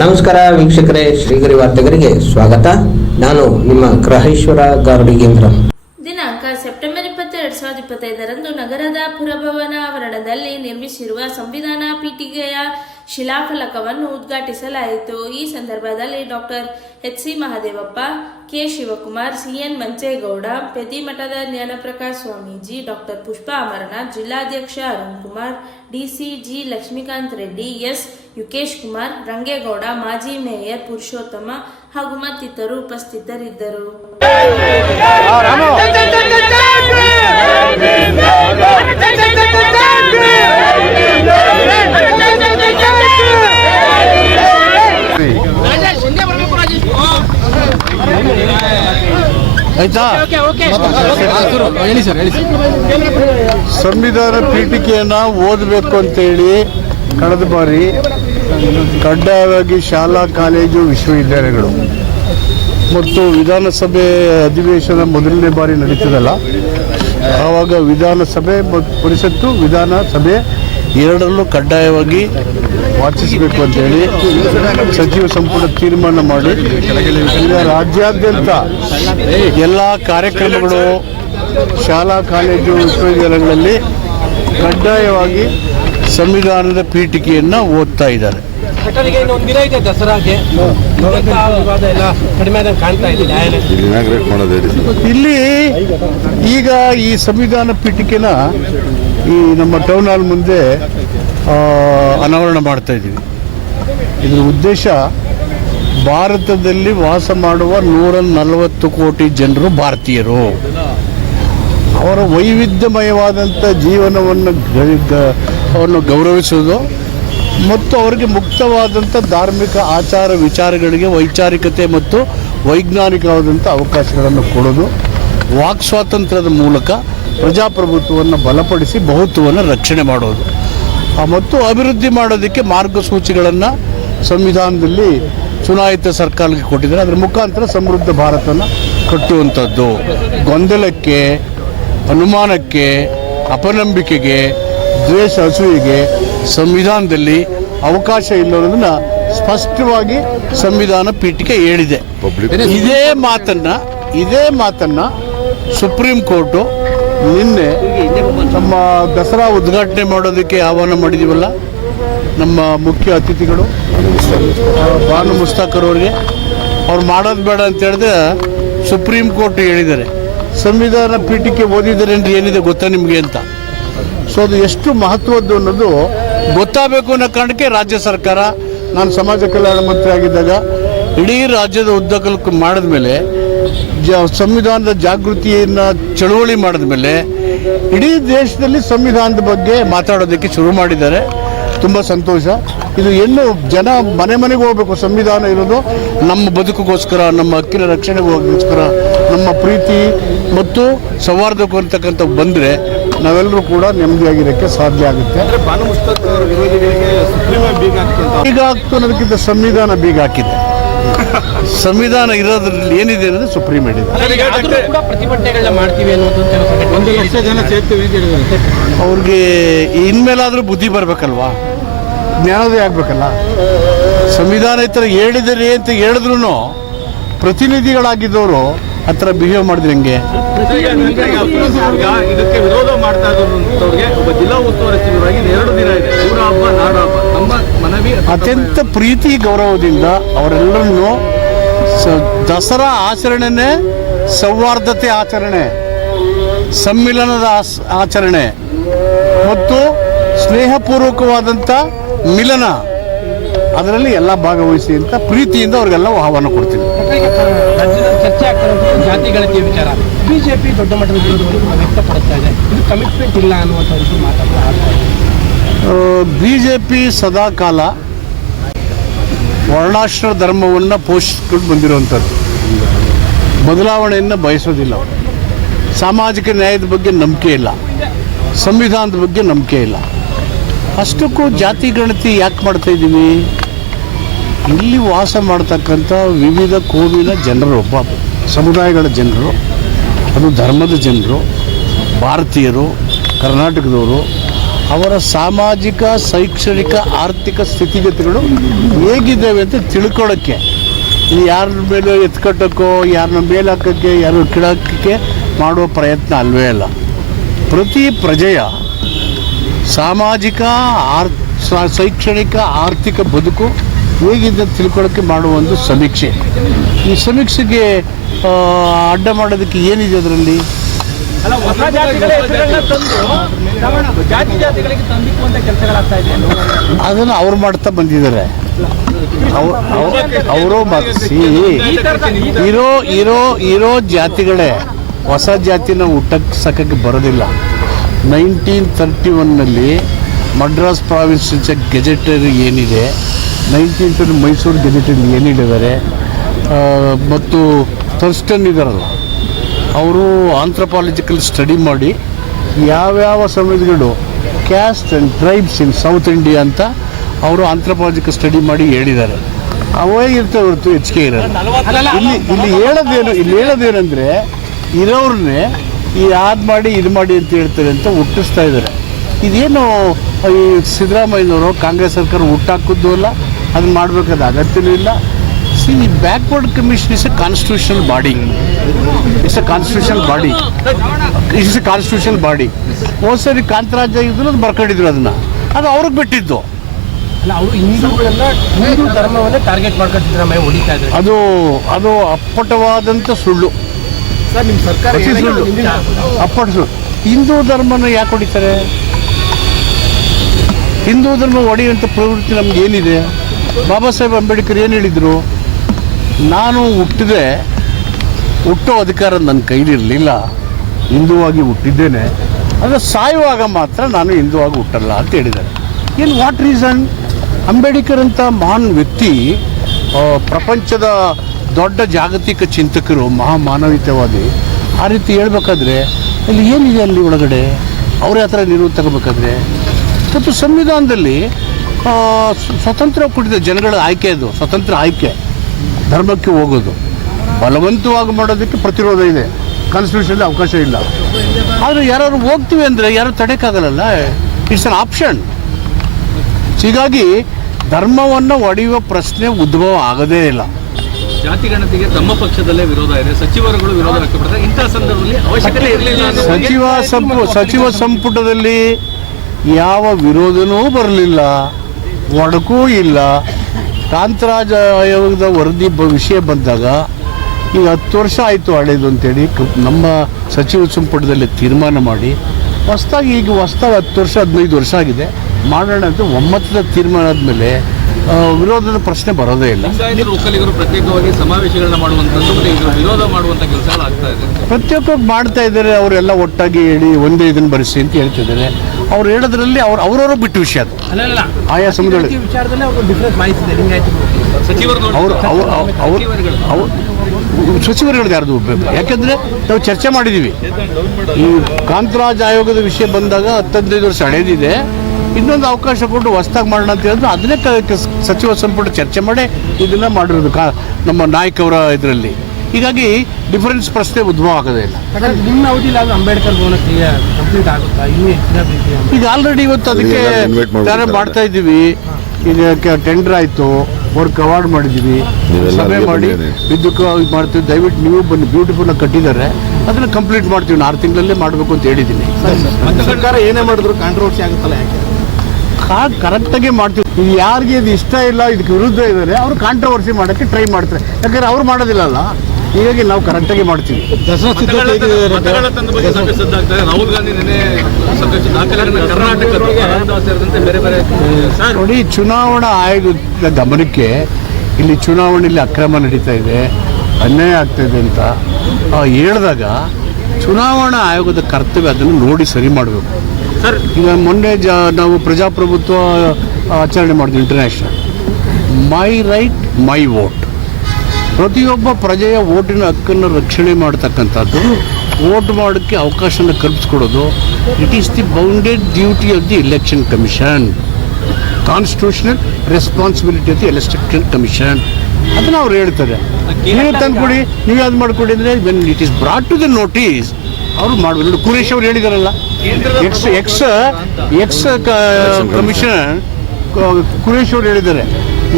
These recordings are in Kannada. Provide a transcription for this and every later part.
ನಮಸ್ಕಾರ ವೀಕ್ಷಕರೇ, ಶ್ರೀಗರಿ ವಾರ್ತೆಗರಿಗೆ ಸ್ವಾಗತ. ನಾನು ನಿಮ್ಮ ಗ್ರಹೇಶ್ವರ ಗಾರುಡಿಗೇಂದ್ರ ದಿನಾಂಕ ಸೆಪ್ಟೆಂಬರ್ ಇಪ್ಪತ್ತು ಎರಡ್ ಸಾವಿರದ ಇಪ್ಪತ್ತೈದರಂದು ನಗರದ ಪುರಭವನ ಆವರಣದಲ್ಲಿ ನಿರ್ಮಿಸಿರುವ ಸಂವಿಧಾನ ಪೀಠಿಕೆಯ ಶಿಲಾಫಲಕವನ್ನು ಉದ್ಘಾಟಿಸಲಾಯಿತು ಈ ಸಂದರ್ಭದಲ್ಲಿ doctor H C Mahadevappa K Shivakumar CN Manchegowda ಪ್ರತಿಮಠದ Jnanaprakash Swamiji doctor Pushpa Amarnath ಜಿಲ್ಲಾಧ್ಯಕ್ಷ Arun Kumar DC G Lakshmikanth Reddy S Yukesh Kumar Rangegowda ಮಾಜಿ ಮೇಯರ್ ಪುರುಷೋತ್ತಮ ಹಾಗೂ ಮತ್ತಿತರರು ಉಪಸ್ಥಿತರಿದ್ದರು ಆಯ್ತಾ? ಸಂವಿಧಾನ ಪೀಠಿಕೆಯನ್ನ ಓದಬೇಕು ಅಂತೇಳಿ ಕಳೆದ ಬಾರಿ ಕಡ್ಡಾಯವಾಗಿ ಶಾಲಾ ಕಾಲೇಜು ವಿಶ್ವವಿದ್ಯಾಲಯಗಳು ಮತ್ತು ವಿಧಾನಸಭೆ ಅಧಿವೇಶನ ಮೊದಲನೇ ಬಾರಿ ನಡೀತದಲ್ಲ ಆವಾಗ ವಿಧಾನಸಭೆ ಮತ್ತು ಪರಿಷತ್ತು ವಿಧಾನಸಭೆ ಎರಡರಲ್ಲೂ ಕಡ್ಡಾಯವಾಗಿ ವಾಚಿಸಬೇಕು ಅಂತೇಳಿ ಸಚಿವ ಸಂಪುಟ ತೀರ್ಮಾನ ಮಾಡಿ ಈಗ ರಾಜ್ಯಾದ್ಯಂತ ಎಲ್ಲ ಕಾರ್ಯಕ್ರಮಗಳು ಶಾಲಾ ಕಾಲೇಜು ವಿಶ್ವವಿದ್ಯಾಲಯಗಳಲ್ಲಿ ಕಡ್ಡಾಯವಾಗಿ ಸಂವಿಧಾನದ ಪೀಠಿಕೆಯನ್ನು ಓದ್ತಾ ಇದ್ದಾರೆ. ಇಲ್ಲಿ ಈಗ ಈ ಸಂವಿಧಾನ ಪೀಠಿಕೆನ ಈ ನಮ್ಮ ಟೌನ್ ಹಾಲ್ ಮುಂದೆ ಅನಾವರಣ ಮಾಡ್ತಾ ಇದ್ದೀವಿ. ಇದರ ಉದ್ದೇಶ ಭಾರತದಲ್ಲಿ ವಾಸ ಮಾಡುವ ನೂರ ನಲವತ್ತು ಕೋಟಿ ಜನರು ಭಾರತೀಯರು. ಅವರ ವೈವಿಧ್ಯಮಯವಾದಂಥ ಜೀವನವನ್ನು ಅವನ್ನು ಗೌರವಿಸುವುದು ಮತ್ತು ಅವರಿಗೆ ಮುಕ್ತವಾದಂಥ ಧಾರ್ಮಿಕ ಆಚಾರ ವಿಚಾರಗಳಿಗೆ ವೈಚಾರಿಕತೆ ಮತ್ತು ವೈಜ್ಞಾನಿಕವಾದಂಥ ಅವಕಾಶಗಳನ್ನು ಕೊಡೋದು ವಾಕ್ ಸ್ವಾತಂತ್ರ್ಯದ ಮೂಲಕ ಪ್ರಜಾಪ್ರಭುತ್ವವನ್ನು ಬಲಪಡಿಸಿ ಬಹುತ್ವವನ್ನು ರಕ್ಷಣೆ ಮಾಡೋದು ಮತ್ತು ಅಭಿವೃದ್ಧಿ ಮಾಡೋದಕ್ಕೆ ಮಾರ್ಗಸೂಚಿಗಳನ್ನು ಸಂವಿಧಾನದಲ್ಲಿ ಚುನಾಯಿತ ಸರ್ಕಾರಕ್ಕೆ ಕೊಟ್ಟಿದ್ದಾರೆ. ಅದರ ಮುಖಾಂತರ ಸಮೃದ್ಧ ಭಾರತನ ಕಟ್ಟುವಂಥದ್ದು. ಗೊಂದಲಕ್ಕೆ ಅನುಮಾನಕ್ಕೆ ಅಪನಂಬಿಕೆಗೆ ದ್ವೇಷ ಹಸುವಿಗೆ ಸಂವಿಧಾನದಲ್ಲಿ ಅವಕಾಶ ಇಲ್ಲ ಅನ್ನೋದನ್ನ ಸ್ಪಷ್ಟವಾಗಿ ಸಂವಿಧಾನ ಪೀಠಿಕೆ ಹೇಳಿದೆ. ಇದೇ ಮಾತನ್ನು ಇದೇ ಮಾತನ್ನು ಸುಪ್ರೀಂ ಕೋರ್ಟು ನಿನ್ನೆ ನಮ್ಮ ದಸರಾ ಉದ್ಘಾಟನೆ ಮಾಡೋದಕ್ಕೆ ಆಹ್ವಾನ ಮಾಡಿದೀವಲ್ಲ, ನಮ್ಮ ಮುಖ್ಯ ಅತಿಥಿಗಳು ಬಾನು ಮುಸ್ತಾಕರ್ ಅವರಿಗೆ. ಅವ್ರು ಮಾಡೋದು ಬೇಡ ಅಂತ ಹೇಳಿದ್ರೆ ಸುಪ್ರೀಂ ಕೋರ್ಟ್ ಹೇಳಿದ್ದಾರೆ. ಸಂವಿಧಾನ ಪೀಠಕ್ಕೆ ಓದಿದ್ದಾರೆ ಅಂದ್ರೆ ಏನಿದೆ ಗೊತ್ತಾ ನಿಮಗೆ ಅಂತ? ಸೊ ಅದು ಎಷ್ಟು ಮಹತ್ವದ್ದು ಅನ್ನೋದು ಗೊತ್ತಾಗಬೇಕು ಅನ್ನೋ ಕಾರಣಕ್ಕೆ ರಾಜ್ಯ ಸರ್ಕಾರ, ನಾನು ಸಮಾಜ ಕಲ್ಯಾಣ ಮಂತ್ರಿ ಆಗಿದ್ದಾಗ, ಇಡೀ ರಾಜ್ಯದ ಉದ್ದಗಲಕ್ಕೂ ಮಾಡಿದ ಮೇಲೆ ಜ ಸಂವಿಧಾನದ ಜಾಗೃತಿಯನ್ನು ಚಳುವಳಿ ಮಾಡಿದ ಮೇಲೆ ಇಡೀ ದೇಶದಲ್ಲಿ ಸಂವಿಧಾನದ ಬಗ್ಗೆ ಮಾತಾಡೋದಕ್ಕೆ ಶುರು ಮಾಡಿದ್ದಾರೆ. ತುಂಬ ಸಂತೋಷ. ಇದು ಹೆಣ್ಣು ಜನ ಮನೆ ಮನೆಗೆ ಹೋಗಬೇಕು ಸಂವಿಧಾನ ಇರೋದು ನಮ್ಮ ಬದುಕಿಗೋಸ್ಕರ ನಮ್ಮ ಹಕ್ಕಿನ ರಕ್ಷಣೆಗೋಸ್ಕರ ನಮ್ಮ ಪ್ರೀತಿ ಮತ್ತು ಸೌಹಾರ್ದಕ್ಕೂ ಅಂತಕ್ಕಂಥ ಬಂದರೆ ನಾವೆಲ್ಲರೂ ಕೂಡ ನೆಮ್ಮದಿಯಾಗಿರೋಕ್ಕೆ ಸಾಧ್ಯ ಆಗುತ್ತೆ. ಬೀಗ ಹಾಕ್ತು ಅನ್ನೋದಕ್ಕಿಂತ ಸಂವಿಧಾನ ಬೀಗ ಹಾಕಿದೆ ಸಂವಿಧಾನ ಇರೋದ್ರಲ್ಲಿ ಏನಿದೆ ಅನ್ನೋದು ಸುಪ್ರೀಂ ಹೇಳಿದೆ. ಪ್ರತಿಭಟನೆಗಳನ್ನ ಮಾಡ್ತೀವಿ ಅನ್ನೋದು ಒಂದು ಲಕ್ಷ ಜನ ಸೇರ್ತೀವಿ ಅವ್ರಿಗೆ ಇನ್ಮೇಲಾದರೂ ಬುದ್ಧಿ ಬರಬೇಕಲ್ವಾ? ಜ್ಞಾನೋದಯ ಆಗಬೇಕಲ್ಲ? ಸಂವಿಧಾನ ಇತರ ಥರ ಹೇಳಿದರೆ ಅಂತ ಹೇಳಿದ್ರು ಪ್ರತಿನಿಧಿಗಳಾಗಿದ್ದವರು ಆ ಥರ ಬಿಹೇವ್ ಮಾಡಿದ್ರೆ ಹೆಂಗೆ? ಇದಕ್ಕೆ ವಿರೋಧ ಮಾಡ್ತಾ ಇರೋರಿಗೆ ಒಬ್ಬ ಜಿಲ್ಲಾ ಉಸ್ತುವಾರಿ ಸಚಿವರಾಗಿ ಎರಡು ದಿನ ಇದೆ. ಊರ ಹಬ್ಬ ನಾಡ ಹಬ್ಬ ನಮ್ಮ ಮನವಿ ಅತ್ಯಂತ ಪ್ರೀತಿ ಗೌರವದಿಂದ ಅವರೆಲ್ಲರನ್ನು ದಸರಾ ಆಚರಣೆನೇ ಸೌಹಾರ್ದತೆ ಆಚರಣೆ ಸಮ್ಮಿಲನದ ಆಚರಣೆ ಮತ್ತು ಸ್ನೇಹಪೂರ್ವಕವಾದಂಥ ಮಿಲನ. ಅದರಲ್ಲಿ ಎಲ್ಲ ಭಾಗವಹಿಸಿ ಅಂತ ಪ್ರೀತಿಯಿಂದ ಅವ್ರಿಗೆಲ್ಲ ಆಹ್ವಾನ ಕೊಡ್ತೀನಿ. ಚರ್ಚೆ ಆಗ್ತಾ ಇರೋದು ಜಾತಿ ಗಣತಿಯ ವಿಚಾರ. ಬಿಜೆಪಿ ದೊಡ್ಡ ಮಟ್ಟದ ವಿರೋಧವನ್ನು ವ್ಯಕ್ತಪಡಿಸ್ತಾ ಇದೆ. ಇದು ಕಮಿಟ್ಮೆಂಟ್ ಇಲ್ಲ ಅನ್ನುವಂಥ ಮಾತಾಡ್ತಾ ಬಿ ಜೆ ಪಿ ಸದಾ ಕಾಲ ವರ್ಣಾಶ್ರ ಧರ್ಮವನ್ನು ಪೋಷಿಸ್ಕೊಂಡು ಬಂದಿರುವಂಥದ್ದು. ಬದಲಾವಣೆಯನ್ನು ಬಯಸೋದಿಲ್ಲ ಅವರು. ಸಾಮಾಜಿಕ ನ್ಯಾಯದ ಬಗ್ಗೆ ನಂಬಿಕೆ ಇಲ್ಲ. ಸಂವಿಧಾನದ ಬಗ್ಗೆ ನಂಬಿಕೆ ಇಲ್ಲ. ಅಷ್ಟಕ್ಕೂ ಜಾತಿ ಗಣತಿ ಯಾಕೆ ಮಾಡ್ತಾ ಇದ್ದೀವಿ? ಇಲ್ಲಿ ವಾಸ ಮಾಡ್ತಕ್ಕಂಥ ವಿವಿಧ ಕೋವಿನ ಜನರು, ಒಬ್ಬ ಸಮುದಾಯಗಳ ಜನರು, ಅದು ಧರ್ಮದ ಜನರು, ಭಾರತೀಯರು, ಕರ್ನಾಟಕದವರು, ಅವರ ಸಾಮಾಜಿಕ, ಶೈಕ್ಷಣಿಕ, ಆರ್ಥಿಕ ಸ್ಥಿತಿಗತಿಗಳು ಹೇಗಿದ್ದಾವೆ ಅಂತ ತಿಳ್ಕೊಳ್ಳೋಕ್ಕೆ ಇದು ಯಾರ ಮೇಲೆ ಎತ್ಕಟ್ಟೋಕ್ಕೋ ಯಾರನ್ನ ಮೇಲೆ ಹಾಕೋಕ್ಕೆ ಯಾರು ಕಿಡಾಕೋಕ್ಕೆ ಮಾಡುವ ಪ್ರಯತ್ನ ಅಲ್ವೇ ಅಲ್ಲ. ಪ್ರತಿ ಪ್ರಜೆಯ ಸಾಮಾಜಿಕ ಆರ್ ಶೈಕ್ಷಣಿಕ ಆರ್ಥಿಕ ಬದುಕು ಹೇಗಿದೆ ತಿಳ್ಕೊಳ್ಳೋಕ್ಕೆ ಮಾಡುವ ಒಂದು ಸಮೀಕ್ಷೆ. ಈ ಸಮೀಕ್ಷೆಗೆ ಅಡ್ಡ ಮಾಡೋದಕ್ಕೆ ಏನಿದೆ ಅದರಲ್ಲಿ? ಅದನ್ನು ಅವ್ರು ಮಾಡ್ತಾ ಬಂದಿದ್ದಾರೆ. ಅವರು ಮಾಡಿಸಿ ಇರೋ ಇರೋ ಇರೋ ಜಾತಿಗಳೇ ಹೊಸ ಜಾತಿನ ಹುಟ್ಟಕ್ಕೆ ಬರೋದಿಲ್ಲ. ನೈನ್ಟೀನ್ ತರ್ಟಿ ಒನ್ನಲ್ಲಿ ಮಡ್ರಾಸ್ ಪ್ರಾವಿನ್ಸ್ ಗೆಜೆಟರಿ ಏನಿದೆ ನೈನ್ಟೀನ್ ತರ್ಟಿ ಮೈಸೂರು ಗೆಜೆಟರಿ ಏನಿಟ್ಟಿದ್ದಾರೆ ಆ, ಮತ್ತು ಥರ್ಸ್ಟನ್ ಇದ್ದಾರಲ್ಲ ಅವರು ಆಂಥ್ರಪಾಲಜಿಕಲ್ ಸ್ಟಡಿ ಮಾಡಿ ಯಾವ್ಯಾವ ಸಮಾಜಗಳು caste and tribes in south India ಅಂತ ಅವರು ಆಂಥ್ರಪಾಲಜಿಕಲ್ ಸ್ಟಡಿ ಮಾಡಿ ಹೇಳಿದ್ದಾರೆ. ಅವೇ ಇರ್ತವೆ ಹೊರತು ಹೆಚ್ಚಿಗೆ ಇರೋದು ಇಲ್ಲಿ ಇಲ್ಲಿ ಹೇಳೋದೇನು ಇಲ್ಲಿ ಹೇಳೋದೇನೆಂದರೆ ಇರೋರನ್ನೇ ಈ ಅದು ಮಾಡಿ ಇದು ಮಾಡಿ ಅಂತ ಹೇಳ್ತಾರೆ ಅಂತ ಹುಟ್ಟಿಸ್ತಾ ಇದ್ದಾರೆ. ಇದೇನು ಈ ಸಿದ್ದರಾಮಯ್ಯನವರು ಕಾಂಗ್ರೆಸ್ ಸರ್ಕಾರ ಹುಟ್ಟಾಕಿದ್ದು ಅಲ್ಲ ಅದನ್ನ ಮಾಡಬೇಕಾದ ಅಗತ್ಯವೂ ಇಲ್ಲ. See backward commission is a constitutional body is a constitutional body is a constitutional body ಹೋದ ಸರಿ ಕಾಂತರಾಜ ಇದ್ರು ಅದು ಬರ್ಕೊಂಡಿದ್ರು ಅದನ್ನ. ಅದು ಅವ್ರಿಗೆ ಬಿಟ್ಟಿದ್ದು. ಅವರು ಹಿಂದೂಗಳೆಲ್ಲ ಹಿಂದೂ ಧರ್ಮವನ್ನೇ ಟಾರ್ಗೆಟ್ ಮಾಡ್ಕೊಂಡು ಸಿದ್ದರಾಮಯ್ಯ ಹೊಡಿತಾ ಇದ್ದಾರೆ. ಅದು ಅದು ಅಪ್ಪಟವಾದಂಥ ಸುಳ್ಳು. ಸರ್ ನಿಮ್ಮ ಸರ್ಕಾರ ಸುಳ್ಳು. ಹಿಂದೂ ಧರ್ಮನ ಯಾಕೆ ಹೊಡಿತಾರೆ? ಹಿಂದೂ ಧರ್ಮ ಹೊಡೆಯುವಂಥ ಪ್ರವೃತ್ತಿ ನಮ್ಗೆ ಏನಿದೆ? ಬಾಬಾ ಸಾಹೇಬ್ ಅಂಬೇಡ್ಕರ್ ಏನು ಹೇಳಿದರು? ನಾನು ಹುಟ್ಟಿದೆ ಹುಟ್ಟೋ ಅಧಿಕಾರ ನನ್ನ ಕೈಲಿರಲಿಲ್ಲ. ಹಿಂದೂವಾಗಿ ಹುಟ್ಟಿದ್ದೇನೆ. ಆದರೆ ಸಾಯುವಾಗ ಮಾತ್ರ ನಾನು ಹಿಂದೂವಾಗಿ ಹುಟ್ಟಲ್ಲ ಅಂತ ಹೇಳಿದ್ದಾರೆ. ಏನು ವಾಟ್ ರೀಸನ್ ಅಂಬೇಡ್ಕರ್ ಅಂತ ಮಹಾನ್ ವ್ಯಕ್ತಿ ಪ್ರಪಂಚದ ದೊಡ್ಡ ಜಾಗತಿಕ ಚಿಂತಕರು ಮಹಾಮಾನವೀಯವಾಗಿ ಆ ರೀತಿ ಹೇಳ್ಬೇಕಾದ್ರೆ ಅಲ್ಲಿ ಏನಿದೆ ಅಲ್ಲಿ ಒಳಗಡೆ? ಅವ್ರ ಥರ ನಿಲುವು ತಗೋಬೇಕಾದ್ರೆ? ಮತ್ತು ಸಂವಿಧಾನದಲ್ಲಿ ಆ, ಸ್ವ- ಸ್ವತಂತ್ರ ಕೊಟ್ಟಿದ್ದ ಜನಗಳ ಆಯ್ಕೆ ಅದು ಸ್ವತಂತ್ರ ಆಯ್ಕೆ ಧರ್ಮಕ್ಕೆ ಹೋಗೋದು. ಬಲವಂತವಾಗಿ ಮಾಡೋದಕ್ಕೆ ಪ್ರತಿರೋಧ ಇದೆ. ಕಾನ್ಸ್ಟಿಟ್ಯೂಷನ್ ಅವಕಾಶ ಇಲ್ಲ. ಆದರೆ ಯಾರು ಹೋಗ್ತೀವಿ ಅಂದರೆ ಯಾರು ತಡೆಯೋಕ್ಕಾಗಲ್ಲ ಇಟ್ಸ್ ಅನ್ ಆಪ್ಷನ್ ಹೀಗಾಗಿ ಧರ್ಮವನ್ನು ಒಡೆಯುವ ಪ್ರಶ್ನೆ ಉದ್ಭವ ಆಗದೇ ಇಲ್ಲ. ಜಾತಿ ಗಣತಿಗೆ ತಮ್ಮ ಪಕ್ಷದಲ್ಲೇ ವಿರೋಧ ಇದೆ ಸಚಿವರುಗಳು ವಿರೋಧ ವ್ಯಕ್ತಪಡ್ತಾರೆ ಇಂತಹ ಸಂದರ್ಭದಲ್ಲಿ ಅವಶ್ಯಕತೆ ಇರಲಿಲ್ಲ ಸಚಿವ ಸಂಪು ಸಚಿವ ಸಂಪುಟದಲ್ಲಿ ಯಾವ ವಿರೋಧನೂ ಬರಲಿಲ್ಲ ಒಡಕೂ ಇಲ್ಲ. ಕಾಂತರಾಜ ಆಯೋಗದ ವರದಿ ಬ ವಿಷಯ ಬಂದಾಗ ಈಗ ಹತ್ತು ವರ್ಷ ಆಯಿತು ಹಳೇದು ಅಂತೇಳಿ ನಮ್ಮ ಸಚಿವ ಸಂಪುಟದಲ್ಲಿ ತೀರ್ಮಾನ ಮಾಡಿ ಹೊಸ್ದಾಗಿ ಈಗ ಹೊಸ್ದಾಗಿ ಹತ್ತು ವರ್ಷ ಹದಿನೈದು ವರ್ಷ ಆಗಿದೆ. ಮಾಡೋಣ ಅಂತ ಒಮ್ಮತದ ತೀರ್ಮಾನ ಆದಮೇಲೆ ವಿರೋಧದ ಪ್ರಶ್ನೆ ಬರೋದೇ ಇಲ್ಲ. ಒಕ್ಕಲಿಗರು ಪ್ರತ್ಯೇಕವಾಗಿ ಸಮಾವೇಶಗಳನ್ನ ಮಾಡುವಂಥದ್ದು ವಿರೋಧ ಮಾಡುವಂತ ಕೆಲಸಗಳಾಗ್ತಾ ಇದೆ. ಪ್ರತ್ಯೇಕವಾಗಿ ಮಾಡ್ತಾ ಇದ್ದಾರೆ ಅವರೆಲ್ಲ ಒಟ್ಟಾಗಿ ಹೇಳಿ ಒಂದೇ ಇದನ್ನು ಬರೆಸಿ ಅಂತ ಹೇಳ್ತಿದ್ದಾರೆ. ಅವ್ರು ಹೇಳೋದ್ರಲ್ಲಿ ಅವ್ರು ಅವರವರು ಬಿಟ್ಟು ವಿಷಯ ಅದು. ಆಯಾ ಸಮುದಾಯ ಅವ್ರು ವಿಚಾರದಲ್ಲಿ ಅವರು ಡಿಫ್ರೆನ್ಸ್ ಮಾಹಿತಿ ಇದೆ. ಲಿಂಗಾಯತರು ಸಚಿವರು ಅವರು ಅವ್ರು ಅವ್ರು ಅವ್ರು ಸಚಿವರುಗಳದ್ದು ಯಾರ್ದು ಒಬ್ಬ ಯಾಕೆಂದರೆ ನಾವು ಚರ್ಚೆ ಮಾಡಿದ್ದೀವಿ ಈ ಕಾಂತರಾಜ್ ಆಯೋಗದ ವಿಷಯ ಬಂದಾಗ ಹತ್ತದೈದು ವರ್ಷ ಹಳೇದಿದೆ. ಇನ್ನೊಂದು ಅವಕಾಶ ಕೊಟ್ಟು ಹೊಸ್ದಾಗಿ ಮಾಡೋಣ ಅಂತ ಹೇಳಿದ್ರು ಅದನ್ನೇ ಸಚಿವ ಸಂಪುಟ ಚರ್ಚೆ ಮಾಡಿ ಇದನ್ನ ಮಾಡಿರೋದು ಕಾ ನಮ್ಮ ನಾಯಕವರ ಅವರ ಇದರಲ್ಲಿ. ಹೀಗಾಗಿ ಡಿಫರೆನ್ಸ್ ಪ್ರಶ್ನೆ ಉದ್ಭವ ಆಗೋದೇ ಇಲ್ಲ. ನಿಮ್ಮ ಅವಧಿಯಲ್ಲಿ ಅಂಬೇಡ್ಕರ್ ಭವನ ಕಂಪ್ಲೀಟ್ ಆಗುತ್ತಾ? ಇನ್ನೂ. ಈಗ ಆಲ್ರೆಡಿ ಇವತ್ತು ಅದಕ್ಕೆ invite ಮಾಡ್ತಾ ಇದ್ದೀವಿ. ಈಗ ಟೆಂಡರ್ ಆಯಿತು ವರ್ಕ್ ಅವಾರ್ಡ್ ಮಾಡಿದ್ದೀವಿ. ಸಭೆ ಮಾಡಿ. ವಿದ್ಯುತ್ ಇದು ಮಾಡ್ತೀವಿ. ದಯವಿಟ್ಟು ನೀವು ಬಂದು ಬ್ಯೂಟಿಫುಲ್ ಆಗಿ ಕಟ್ಟಿದ್ದಾರೆ. ಅದನ್ನು ಕಂಪ್ಲೀಟ್ ಮಾಡ್ತೀವಿ. ಆರು ತಿಂಗಳಲ್ಲೇ ಮಾಡಬೇಕು ಅಂತ ಹೇಳಿದ್ದೀನಿ. ಸರ್ಕಾರ ಏನೇ ಮಾಡಿದ್ರು ಕಾಂಟ್ರವರ್ಸಿ ಆಗುತ್ತಲ್ಲ ಯಾಕೆ? ಕರೆಕ್ಟಾಗಿ ಮಾಡ್ತೀವಿ. ಇದು ಯಾರಿಗೆ ಇದು ಇಷ್ಟ ಇಲ್ಲ ಇದಕ್ಕೆ ವಿರುದ್ಧ ಇದ್ದಾರೆ ಅವರು ಕಾಂಟ್ರವರ್ಸಿ ಮಾಡೋಕ್ಕೆ ಟ್ರೈ ಮಾಡ್ತಾರೆ. ಯಾಕಂದ್ರೆ ಅವ್ರು ಮಾಡೋದಿಲ್ಲಲ್ಲ ಹೀಗಾಗಿ ನಾವು ಕರೆಕ್ಟಾಗಿ ಮಾಡ್ತೀವಿ. ದಸರಾ ರಾಹುಲ್ ಗಾಂಧಿ ನೋಡಿ ಚುನಾವಣಾ ಆಯೋಗದ ಗಮನಕ್ಕೆ ಇಲ್ಲಿ ಚುನಾವಣೆಯಲ್ಲಿ ಅಕ್ರಮ ನಡೀತಾ ಇದೆ ಅನ್ಯಾಯ ಆಗ್ತಾ ಇದೆ ಅಂತ ಆ, ಹೇಳಿದಾಗ ಚುನಾವಣಾ ಆಯೋಗದ ಕರ್ತವ್ಯ ಅದನ್ನು ನೋಡಿ ಸರಿ ಮಾಡಬೇಕು. ಸರ್ ಈಗ ಮೊನ್ನೆ ಜ ನಾವು ಪ್ರಜಾಪ್ರಭುತ್ವ ಆಚರಣೆ ಮಾಡಿದ್ವಿ international my right my vote ಪ್ರತಿಯೊಬ್ಬ ಪ್ರಜೆಯ ಓಟಿನ ಹಕ್ಕನ್ನು ರಕ್ಷಣೆ ಮಾಡ್ತಕ್ಕಂಥದ್ದು ವೋಟ್ ಮಾಡೋಕ್ಕೆ ಅವಕಾಶನ ಕಲ್ಪಿಸ್ಕೊಡೋದು. It is the bounded duty of the election commission constitutional responsibility of the election commission ಅದನ್ನು ಅವ್ರು ಹೇಳ್ತಾರೆ. ನೀವು ತಂದ್ಕೊಡಿ ನೀವು ಯಾವ್ದು ಮಾಡಿಕೊಡಿ ಅಂದರೆ when it is brought to the notice ಅವರು ಮಾಡಬೇಕು ಕುರೇಶ್ ಅವ್ರು ಹೇಳಿದಾರಲ್ಲ. Ex ex ex commission Quresh ಅವರು ಹೇಳಿದ್ದಾರೆ.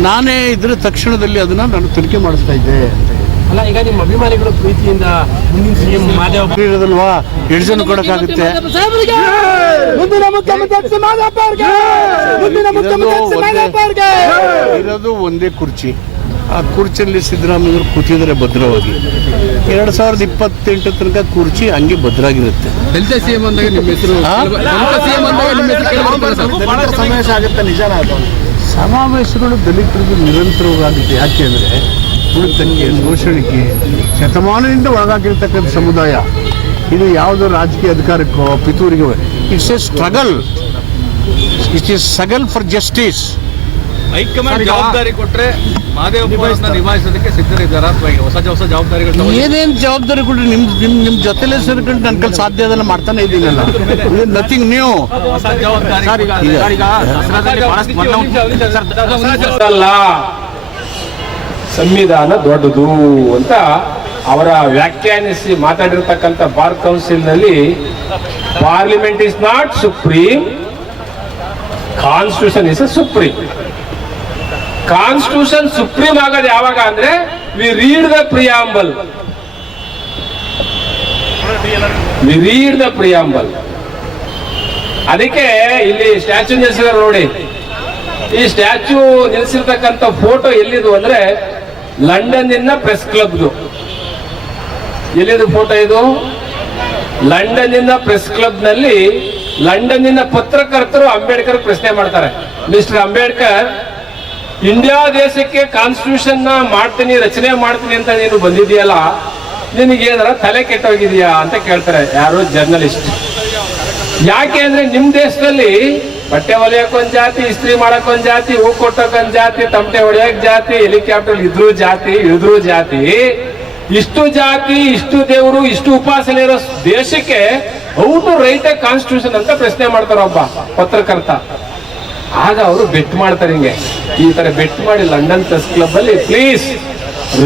ನಾನೇ ಇದ್ರ ತಕ್ಷಣದಲ್ಲಿ ಅದನ್ನ ನಾನು ತನಿಖೆ ಮಾಡಿಸ್ತಾ ಇದ್ದೆ. ಅಲ್ಲ ಈಗ ನಿಮ್ಮ ಅಭಿಮಾನಿಗಳು ಪ್ರೀತಿಯಿಂದ ಮುಂದಿನ ಸಿಎಂ ಮಾದೇವ ಇರೋದಲ್ವಾ ಎರಡು ಜನ ಕೊಡಕ್ಕಾಗುತ್ತೆ. ಮುಂದಿನ ಮುಖ್ಯಮಂತ್ರಿ ಮಾದಪ್ಪ ಅವ್ರಿಗೆ! ಮುಂದಿನ ಮುಖ್ಯಮಂತ್ರಿ ಮಾದಪ್ಪ ಅವ್ರಿಗೆ! ಇರೋದು ಒಂದೇ ಕುರ್ಚಿ. ಆ ಕುರ್ಚಿಯಲ್ಲಿ ಸಿದ್ದರಾಮಯ್ಯವರು ಕೂತಿದ್ದಾರೆ ಭದ್ರವಾಗಿ. ಎರಡು ಸಾವಿರದ ಇಪ್ಪತ್ತೆಂಟು ತನಕ ಕುರ್ಚಿ ಹಂಗೆ ಭದ್ರಾಗಿರುತ್ತೆ. ದಲಿತ ಸಿಎಂ ಅಂದಾಗ ನಿಮ್ಮ ಹೆಸರು ಆ? ದಲಿತ ಸಿಎಂ ಅಂದಾಗ ನಿಮ್ಮ ಹೆಸರು ಕೇಳಿ ಬರ್ತದೆ ಸರ್. ಸಮಾವೇಶಗಳು ದಲಿತರಿಗೆ ನಿರಂತರವಾಗಿದೆ. ಯಾಕೆ ಅಂದರೆ ತುಳಿತಕ್ಕೆ ಶೋಷಣೆಗೆ ಶತಮಾನದಿಂದ ಒಳಗಾಗಿರ್ತಕ್ಕಂಥ ಸಮುದಾಯ ಇದು ಯಾವುದೋ ರಾಜಕೀಯ ಅಧಿಕಾರಕ್ಕೋ ಪಿತೂರಿಗೆ it's a struggle it is struggle for justice high command ಜವಾಬ್ದಾರಿ ಕೊಟ್ರೆ ಮಾದೇವಪ್ಪ ಅವ್ರನ್ನ ನಿಭಾಯಿಸೋದಕ್ಕೆ ಸಿದ್ಧರಿದ್ದಾರ ಹೊಸ ಹೊಸ ಜವಾಬ್ದಾರಿಗಳು ಏನೇನು ಜವಾಬ್ದಾರಿಗಳು ನಿಮ್ ನಿಮ್ ನಿಮ್ ಜೊತೆಲೇ ಸೇರ್ಕೊಂಡು ನನ್ನ ಕೈಲಿ ಸಾಧ್ಯ ಅದನ್ನ ಮಾಡ್ತಾನೆ ಇದೀನಲ್ಲ ನಥಿಂಗ್ ನ್ಯೂ ಹೊಸ ಜವಾಬ್ದಾರಿ ಸಂವಿಧಾನ ದೊಡ್ಡದು ಅಂತ ಅವರ ವ್ಯಾಖ್ಯಾನಿಸಿ ಮಾತಾಡಿರ್ತಕ್ಕಂಥ bar ಕೌನ್ಸಿಲ್ನಲ್ಲಿ parliament is not supreme, constitution is a supreme. Constitution supreme ಆಗೋದು ಯಾವಾಗ ಅಂದ್ರೆ we read the preamble we read the preamble ಅದಕ್ಕೆ ಇಲ್ಲಿ ಸ್ಟ್ಯಾಚ್ಯೂ ನಿಲ್ಸಿದಾರೆ ನೋಡಿ. ಈ ಸ್ಟ್ಯಾಚ್ಯೂ ನಿಲ್ಸಿರ್ತಕ್ಕಂಥ ಫೋಟೋ ಎಲ್ಲಿದು ಅಂದ್ರೆ ಲಂಡನ್ ಇನ್ನ ಪ್ರೆಸ್ ಕ್ಲಬ್ದು. ಎಲ್ಲಿದು ಫೋಟೋ ಇದು? ಲಂಡನ್ನಿನ ಪ್ರೆಸ್ ಕ್ಲಬ್ನಲ್ಲಿ ಲಂಡನ್ನಿನ ಪತ್ರಕರ್ತರು ಅಂಬೇಡ್ಕರ್ ಪ್ರಶ್ನೆ ಮಾಡ್ತಾರೆ. ಮಿಸ್ಟರ್ ಅಂಬೇಡ್ಕರ್, ಇಂಡಿಯಾ ದೇಶಕ್ಕೆ ಕಾನ್ಸ್ಟಿಟ್ಯೂಷನ್ ಮಾಡ್ತೀನಿ, ರಚನೆ ಮಾಡ್ತೀನಿ ಅಂತ ನೀನು ಬಂದಿದೆಯಲ್ಲ ನಿನಗೆ ಏನಾರ ತಲೆ ಕೆಟ್ಟೋಗಿದೆಯಾ ಅಂತ ಕೇಳ್ತಾರೆ ಯಾರು ಜರ್ನಲಿಸ್ಟ್. ಯಾಕೆ ಅಂದ್ರೆ ನಿಮ್ ದೇಶದಲ್ಲಿ ಬಟ್ಟೆ ಹೊಲಿಯಕ್ ಒಂದ್ ಜಾತಿ, ಇಸ್ತ್ರಿ ಮಾಡಕ್ ಒಂದ್ ಜಾತಿ, ಹೂ ಕೊಟ್ಟಕ್ ಒಂದ್ ಜಾತಿ ತಮಟೆ ಹೊಡೆಯಕ್ ಜಾತಿ, ಹೆಲಿಕಾಪ್ಟರ್ ಇದ್ರು ಜಾತಿ ಇದ್ರೂ ಜಾತಿ. ಇಷ್ಟು ಜಾತಿ, ಇಷ್ಟು ದೇವರು, ಇಷ್ಟು ಉಪಾಸನೆ ಇರೋ ದೇಶಕ್ಕೆ ಔಟು ರೈತ ಕಾನ್ಸ್ಟಿಟ್ಯೂಷನ್ ಅಂತ ಪ್ರಶ್ನೆ ಮಾಡ್ತಾರ ಒಬ್ಬ ಪತ್ರಕರ್ತ. ಆಗ ಅವರು ಬೆಟ್ ಮಾಡ್ತಾರೆ ಹಿಂಗೆ. ಈ ತರ ಬೆಟ್ ಮಾಡಿ ಲಂಡನ್ ಪ್ರೆಸ್ ಕ್ಲಬ್ ಅಲ್ಲಿ please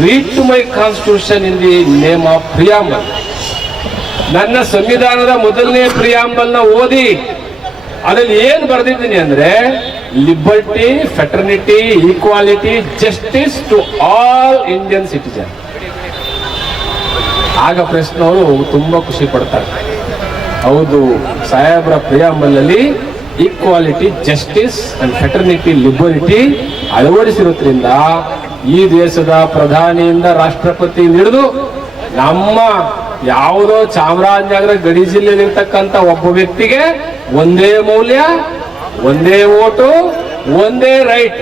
read to my constitution in the name of preamble ನನ್ನ ಸಂವಿಧಾನದ ಮೊದಲನೇ ಪ್ರಿಯಾಂಬಲ್ನ ಓದಿ ಅದ್ರಲ್ಲಿ ಏನ್ ಬರೆದಿದ್ದೀನಿ ಅಂದ್ರೆ liberty fraternity equality, justice to all Indian citizen. ಆಗ ಪ್ರಶ್ನವರು ತುಂಬಾ ಖುಷಿ ಪಡ್ತಾರೆ. ಹೌದು, ಸಾಹೇಬ್ರ ಪ್ರಿಯಾಂಬಲ್ನಲ್ಲಿ equality, justice and fraternity liberty ಅಳವಡಿಸಿರೋದ್ರಿಂದ ಈ ದೇಶದ ಪ್ರಧಾನಿಯಿಂದ ರಾಷ್ಟ್ರಪತಿ ಹಿಡಿದು ನಮ್ಮ ಯಾವುದೋ ಚಾಮರಾಜನಗರ ಗಡಿ ಜಿಲ್ಲೆಯಲ್ಲಿ ಇರ್ತಕ್ಕಂಥ ಒಬ್ಬ ವ್ಯಕ್ತಿಗೆ ಒಂದೇ ಮೌಲ್ಯ ಒಂದೇ ಓಟು ಒಂದೇ ರೈಟ್.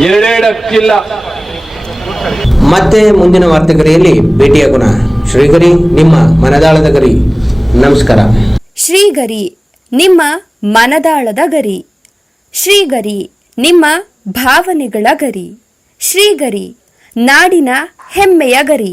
ಎರಡೆರಡಕ್ಕಿಲ್ಲ. ಮತ್ತೆ ಮುಂದಿನ ವಾರ್ತೆಗರಿಯಲ್ಲಿ ಭೇಟಿಯಾಗೋಣ. ಶ್ರೀಗರಿ ನಿಮ್ಮ ಮನದಾಳದ ಗರಿ. ನಮಸ್ಕಾರ. ಶ್ರೀಗರಿ ನಿಮ್ಮ ಮನದಾಳದ ಗರಿ. ಶ್ರೀಗರಿ ನಿಮ್ಮ ಭಾವನೆಗಳ ಗರಿ. ಶ್ರೀಗರಿ ನಾಡಿನ ಹೆಮ್ಮೆಯ ಗರಿ.